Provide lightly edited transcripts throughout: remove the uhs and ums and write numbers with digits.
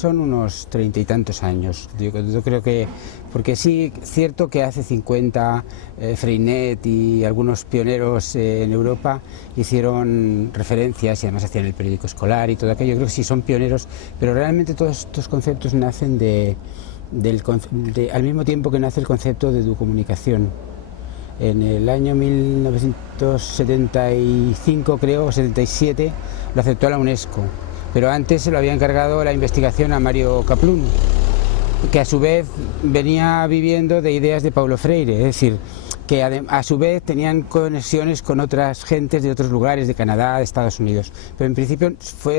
son unos 30 y tantos años. Yo creo que, porque sí, cierto que hace 50 Freinet y algunos pioneros en Europa hicieron referencias y además hacían el periódico escolar y todo aquello. Yo creo que sí son pioneros, pero realmente todos estos conceptos nacen al mismo tiempo que nace el concepto de educomunicación. En el año 1975, creo, o 77, lo aceptó la UNESCO, pero antes se lo había encargado la investigación a Mario Kaplun, que a su vez venía viviendo de ideas de Paulo Freire, es decir, que a su vez tenían conexiones con otras gentes de otros lugares, de Canadá, de Estados Unidos. Pero en principio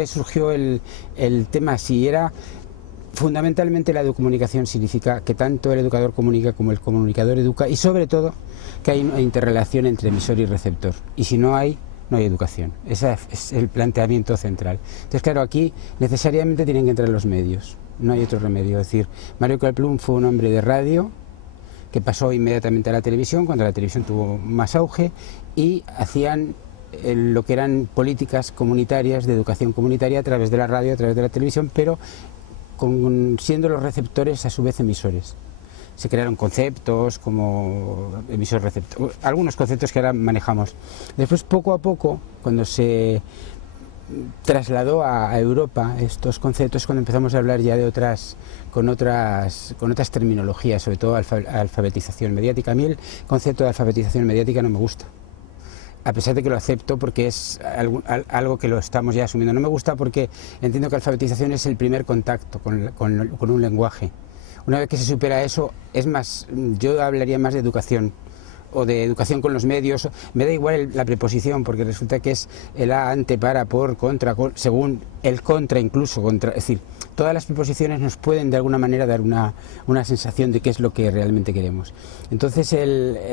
surgió el tema así, era fundamentalmente la educomunicación significa que tanto el educador comunica como el comunicador educa, y sobre todo que hay una interrelación entre emisor y receptor, y si no hay educación. Ese es el planteamiento central. Entonces, claro, aquí necesariamente tienen que entrar los medios, no hay otro remedio. Es decir, Mario Kaplun fue un hombre de radio que pasó inmediatamente a la televisión cuando la televisión tuvo más auge, y hacían lo que eran políticas comunitarias, de educación comunitaria, a través de la radio, a través de la televisión, pero siendo los receptores a su vez emisores. Se crearon conceptos como emisor-receptor, algunos conceptos que ahora manejamos. Después, poco a poco, cuando se trasladó a Europa estos conceptos, cuando empezamos a hablar ya de con otras terminologías, sobre todo alfabetización mediática. A mí el concepto de alfabetización mediática no me gusta, a pesar de que lo acepto porque es algo que lo estamos ya asumiendo. No me gusta porque entiendo que alfabetización es el primer contacto con un lenguaje. Una vez que se supera eso, es más, yo hablaría más de educación, o de educación con los medios. Me da igual la preposición, porque resulta que es el a, ante, para, por, contra, según el contra, incluso contra. Es decir, todas las preposiciones nos pueden de alguna manera dar una sensación de qué es lo que realmente queremos. Entonces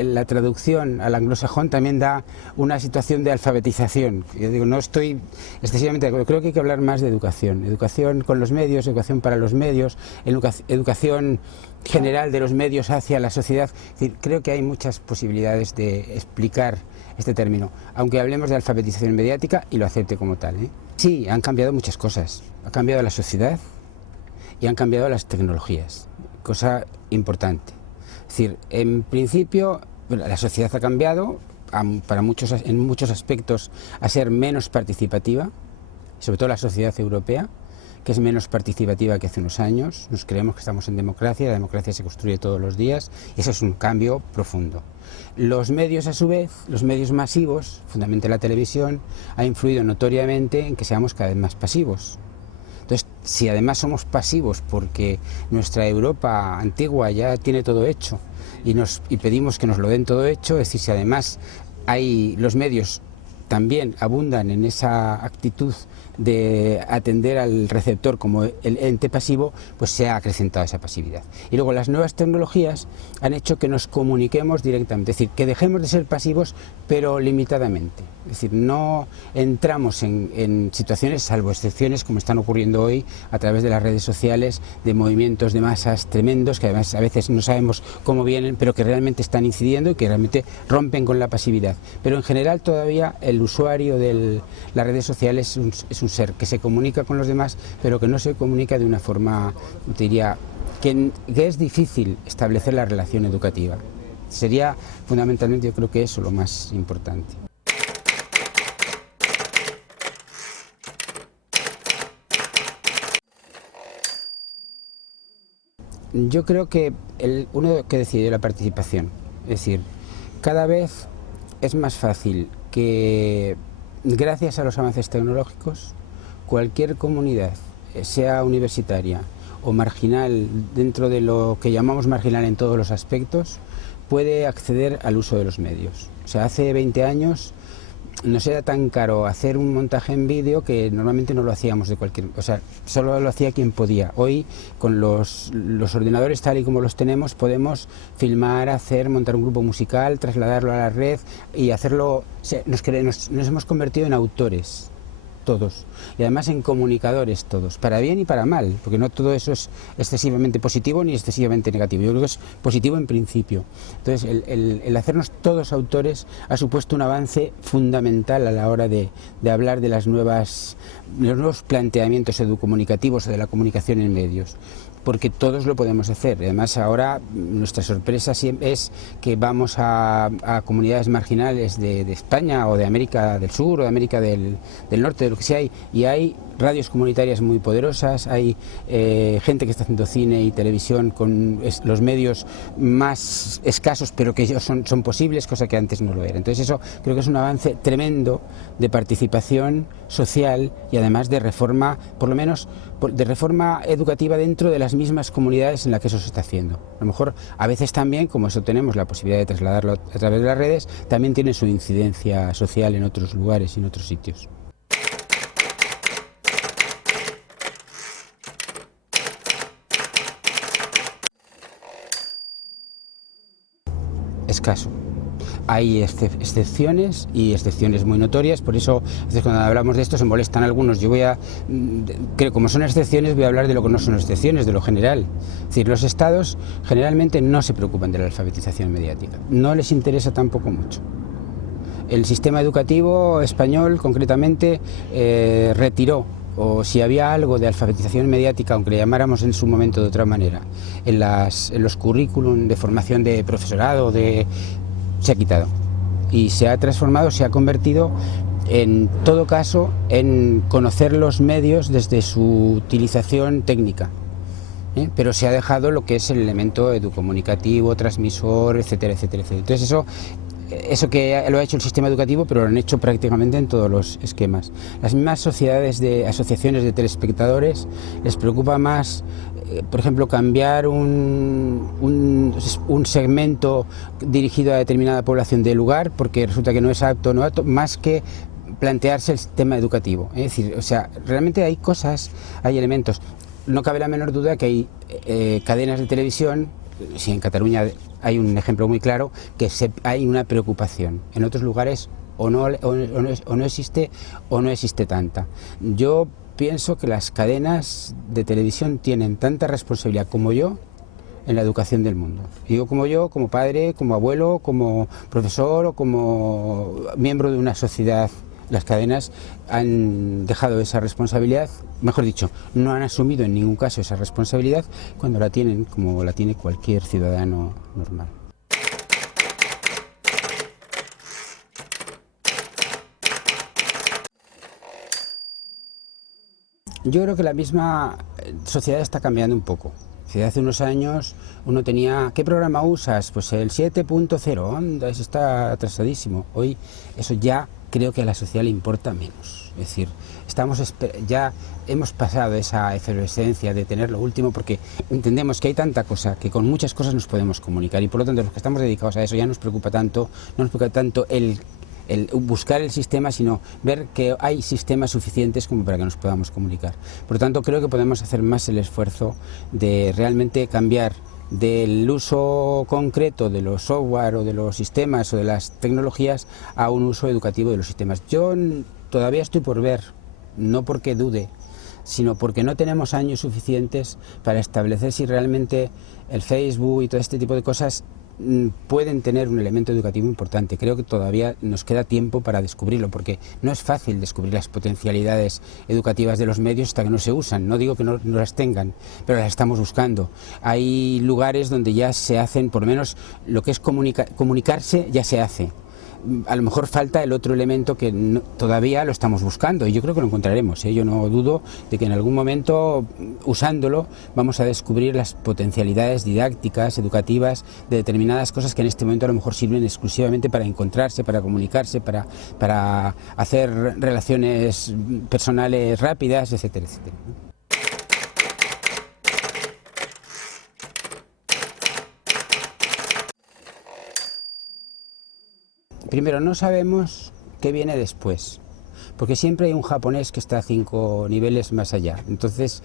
la traducción al anglosajón también da una situación de alfabetización. Yo digo, no estoy excesivamente de acuerdo, creo que hay que hablar más de educación. Educación con los medios, educación para los medios, educación general de los medios hacia la sociedad. Es decir, creo que hay muchas posibilidades de explicar este término, aunque hablemos de alfabetización mediática y lo acepte como tal, ¿eh? Sí, han cambiado muchas cosas. Ha cambiado la sociedad y han cambiado las tecnologías, cosa importante. Es decir, en principio la sociedad ha cambiado en muchos aspectos a ser menos participativa, sobre todo la sociedad europea, que es menos participativa que hace unos años. Nos creemos que estamos en democracia, la democracia se construye todos los días, y eso es un cambio profundo. Los medios, a su vez, los medios masivos, fundamentalmente la televisión, ha influido notoriamente en que seamos cada vez más pasivos. Entonces, si además somos pasivos porque nuestra Europa antigua ya tiene todo hecho y pedimos que nos lo den todo hecho, es decir, si además los medios también abundan en esa actitud de atender al receptor como el ente pasivo, pues se ha acrecentado esa pasividad. Y luego las nuevas tecnologías han hecho que nos comuniquemos directamente, es decir, que dejemos de ser pasivos pero limitadamente. Es decir, no entramos en situaciones, salvo excepciones como están ocurriendo hoy a través de las redes sociales, de movimientos de masas tremendos que además a veces no sabemos cómo vienen, pero que realmente están incidiendo y que realmente rompen con la pasividad. Pero en general todavía el usuario de las redes sociales es un ser que se comunica con los demás, pero que no se comunica de una forma, te diría, que es difícil establecer la relación educativa. Sería fundamentalmente, yo creo que eso lo más importante. Yo creo que uno que decidió la participación, es decir, cada vez es más fácil que, gracias a los avances tecnológicos, cualquier comunidad, sea universitaria o marginal, dentro de lo que llamamos marginal en todos los aspectos, puede acceder al uso de los medios. O sea, hace 20 años nos era tan caro hacer un montaje en vídeo que normalmente no lo hacíamos solo lo hacía quien podía. Hoy, con los ordenadores tal y como los tenemos, podemos filmar, montar un grupo musical, trasladarlo a la red y hacerlo. Nos hemos convertido en autores. todos, y además en comunicadores todos, para bien y para mal, porque no todo eso es excesivamente positivo ni excesivamente negativo. Yo creo que es positivo en principio. Entonces el hacernos todos autores ha supuesto un avance fundamental a la hora de hablar de los nuevos planteamientos educomunicativos o de la comunicación en medios, porque todos lo podemos hacer. Además, ahora nuestra sorpresa es que vamos a comunidades marginales de España o de América del Sur o de América del Norte, de lo que sea, y hay radios comunitarias muy poderosas, hay gente que está haciendo cine y televisión con los medios más escasos, pero que ellos son posibles, cosa que antes no lo era. Entonces eso creo que es un avance tremendo de participación social y además de reforma, por lo menos de reforma educativa dentro de las mismas comunidades en las que eso se está haciendo. A lo mejor a veces también, como eso tenemos la posibilidad de trasladarlo a través de las redes, también tiene su incidencia social en otros lugares y en otros sitios. Escaso. Hay excepciones y excepciones muy notorias, por eso cuando hablamos de esto se molestan algunos. Yo creo, como son excepciones, voy a hablar de lo que no son excepciones, de lo general. Es decir, los estados generalmente no se preocupan de la alfabetización mediática, no les interesa tampoco mucho. El sistema educativo español concretamente retiró, o si había algo de alfabetización mediática, aunque le llamáramos en su momento de otra manera, en los currículum de formación de profesorado, se ha quitado y se ha transformado, se ha convertido en todo caso en conocer los medios desde su utilización técnica, pero se ha dejado lo que es el elemento educomunicativo, transmisor, etcétera, etcétera, etcétera. Entonces eso que lo ha hecho el sistema educativo, pero lo han hecho prácticamente en todos los esquemas. Las mismas asociaciones de telespectadores les preocupa más, por ejemplo, cambiar un segmento dirigido a determinada población de lugar, porque resulta que no es apto, más que plantearse el sistema educativo. Es decir, o sea, realmente hay cosas, hay elementos. No cabe la menor duda que hay cadenas de televisión. Si en Cataluña hay un ejemplo muy claro, que hay una preocupación. En otros lugares o no existe o no existe tanta. Yo pienso que las cadenas de televisión tienen tanta responsabilidad como yo en la educación del mundo. Digo como yo, como padre, como abuelo, como profesor o como miembro de una sociedad. Las cadenas han dejado esa responsabilidad, mejor dicho, no han asumido en ningún caso esa responsabilidad cuando la tienen, como la tiene cualquier ciudadano normal. Yo creo que la misma sociedad está cambiando un poco. Si hace unos años uno tenía, ¿qué programa usas? Pues el 7.0, anda, eso está atrasadísimo. Hoy eso ya creo que a la sociedad le importa menos. Es decir, ya hemos pasado esa efervescencia de tener lo último, porque entendemos que hay tanta cosa, que con muchas cosas nos podemos comunicar, y por lo tanto los que estamos dedicados a eso ya no nos preocupa tanto el buscar el sistema, sino ver que hay sistemas suficientes como para que nos podamos comunicar. Por lo tanto, creo que podemos hacer más el esfuerzo de realmente cambiar del uso concreto de los software o de los sistemas o de las tecnologías a un uso educativo de los sistemas. Yo todavía estoy por ver, no porque dude, sino porque no tenemos años suficientes para establecer si realmente el Facebook y todo este tipo de cosas pueden tener un elemento educativo importante. Creo que todavía nos queda tiempo para descubrirlo, porque no es fácil descubrir las potencialidades educativas de los medios hasta que no se usan. No digo que no las tengan, pero las estamos buscando. Hay lugares donde ya se hacen, por lo menos lo que es comunicarse ya se hace. A lo mejor falta el otro elemento que todavía lo estamos buscando, y yo creo que lo encontraremos, ¿eh? Yo no dudo de que en algún momento, usándolo, vamos a descubrir las potencialidades didácticas, educativas de determinadas cosas que en este momento a lo mejor sirven exclusivamente para encontrarse, para comunicarse, para hacer relaciones personales rápidas, etcétera, etcétera. Primero, no sabemos qué viene después. porque siempre hay un japonés que está 5 niveles más allá. Entonces,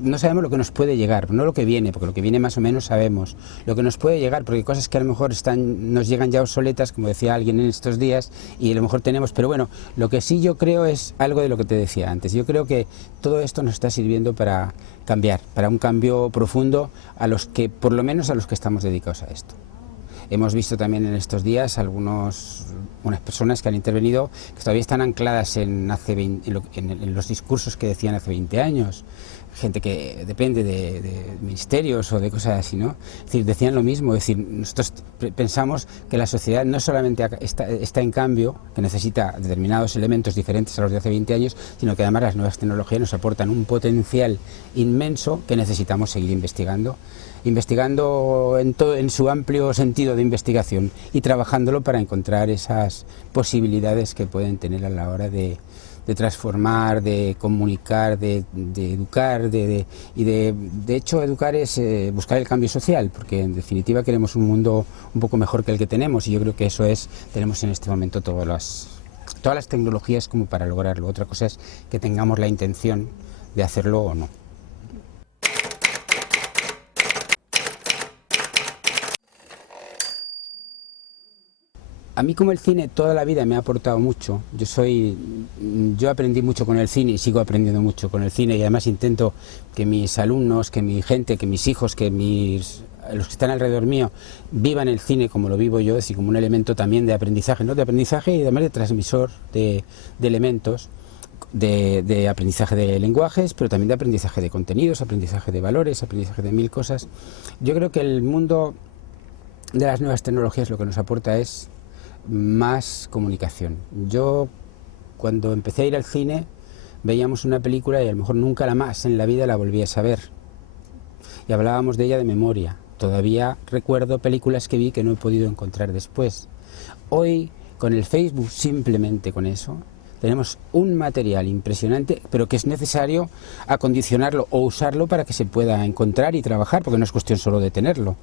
no sabemos lo que nos puede llegar, no lo que viene, porque lo que viene más o menos sabemos, lo que nos puede llegar, porque hay cosas que a lo mejor nos llegan ya obsoletas, como decía alguien en estos días, y a lo mejor tenemos, pero bueno, lo que sí yo creo es algo de lo que te decía antes. Yo creo que todo esto nos está sirviendo para cambiar, para un cambio profundo a los que, por lo menos a los que estamos dedicados a esto. Hemos visto también en estos días unas personas que han intervenido que todavía están ancladas en los discursos que decían hace 20 años. Gente que depende de ministerios o de cosas así, ¿no? Es decir, decían lo mismo, es decir, nosotros pensamos que la sociedad no solamente está en cambio, que necesita determinados elementos diferentes a los de hace 20 años, sino que además las nuevas tecnologías nos aportan un potencial inmenso que necesitamos seguir investigando en su amplio sentido de investigación y trabajándolo para encontrar esas posibilidades que pueden tener a la hora de transformar, de comunicar, de educar, de hecho educar es buscar el cambio social, porque en definitiva queremos un mundo un poco mejor que el que tenemos, y yo creo que eso tenemos en este momento todas las tecnologías como para lograrlo. Otra cosa es que tengamos la intención de hacerlo o no. A mí, como el cine toda la vida me ha aportado mucho, yo aprendí mucho con el cine y sigo aprendiendo mucho con el cine, y además intento que mis alumnos, que mi gente, que mis hijos, los que están alrededor mío vivan el cine como lo vivo yo, es decir, como un elemento también de aprendizaje, ¿no? De aprendizaje y además de transmisor de elementos, de aprendizaje de lenguajes, pero también de aprendizaje de contenidos, aprendizaje de valores, aprendizaje de mil cosas. Yo creo que el mundo de las nuevas tecnologías lo que nos aporta es más comunicación. Yo, cuando empecé a ir al cine, veíamos una película y a lo mejor nunca la más en la vida la volví a saber, y hablábamos de ella de memoria. Todavía recuerdo películas que vi que no he podido encontrar después. Hoy, con el Facebook, simplemente con eso, tenemos un material impresionante, pero que es necesario acondicionarlo o usarlo para que se pueda encontrar y trabajar, porque no es cuestión solo de tenerlo,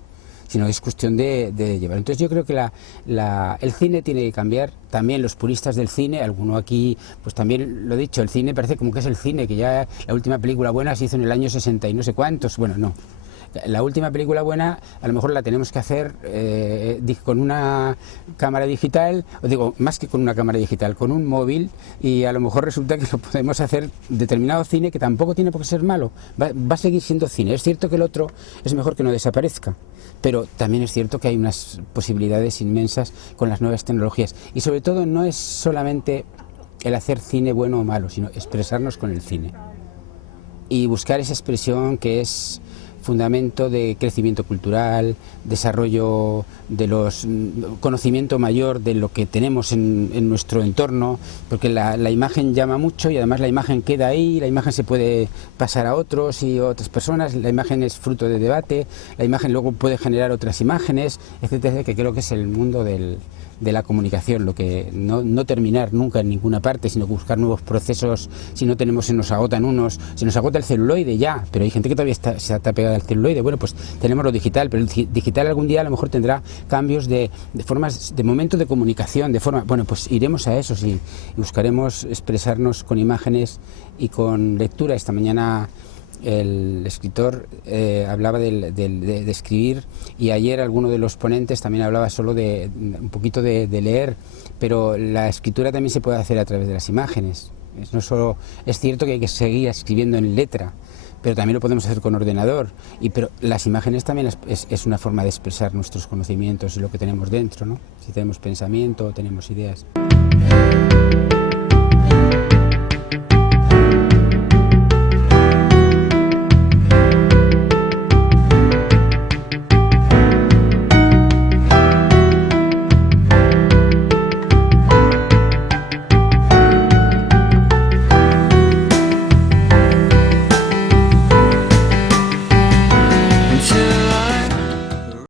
sino es cuestión de llevar. Entonces yo creo que el cine tiene que cambiar, también los puristas del cine, alguno aquí, pues también lo he dicho, el cine parece como que es el cine, que ya la última película buena se hizo en el año 60 y no sé cuántos, bueno, no. La última película buena a lo mejor la tenemos que hacer con una cámara digital, o digo, más que con una cámara digital, con un móvil, y a lo mejor resulta que lo podemos hacer determinado cine que tampoco tiene por qué ser malo, va a seguir siendo cine. Es cierto que el otro es mejor que no desaparezca, pero también es cierto que hay unas posibilidades inmensas con las nuevas tecnologías, y sobre todo no es solamente el hacer cine bueno o malo, sino expresarnos con el cine y buscar esa expresión que es fundamento de crecimiento cultural, desarrollo conocimiento mayor de lo que tenemos en nuestro entorno, porque la imagen llama mucho, y además la imagen queda ahí, la imagen se puede pasar a otros y otras personas, la imagen es fruto de debate, la imagen luego puede generar otras imágenes, etcétera, que creo que es el mundo de la comunicación, lo que no terminar nunca en ninguna parte, sino buscar nuevos procesos. Si no tenemos, se nos agota el celuloide ya, pero hay gente que todavía se está pegada al celuloide. Bueno, pues tenemos lo digital, pero el digital algún día a lo mejor tendrá cambios de formas, de momentos de comunicación, bueno, pues iremos a eso, sí, y buscaremos expresarnos con imágenes y con lectura. Esta mañana el escritor hablaba de escribir, y ayer alguno de los ponentes también hablaba solo de un poquito de leer, pero la escritura también se puede hacer a través de las imágenes. Es cierto que hay que seguir escribiendo en letra, pero también lo podemos hacer con ordenador, pero las imágenes también es una forma de expresar nuestros conocimientos y lo que tenemos dentro, ¿no? Si tenemos pensamiento, tenemos ideas.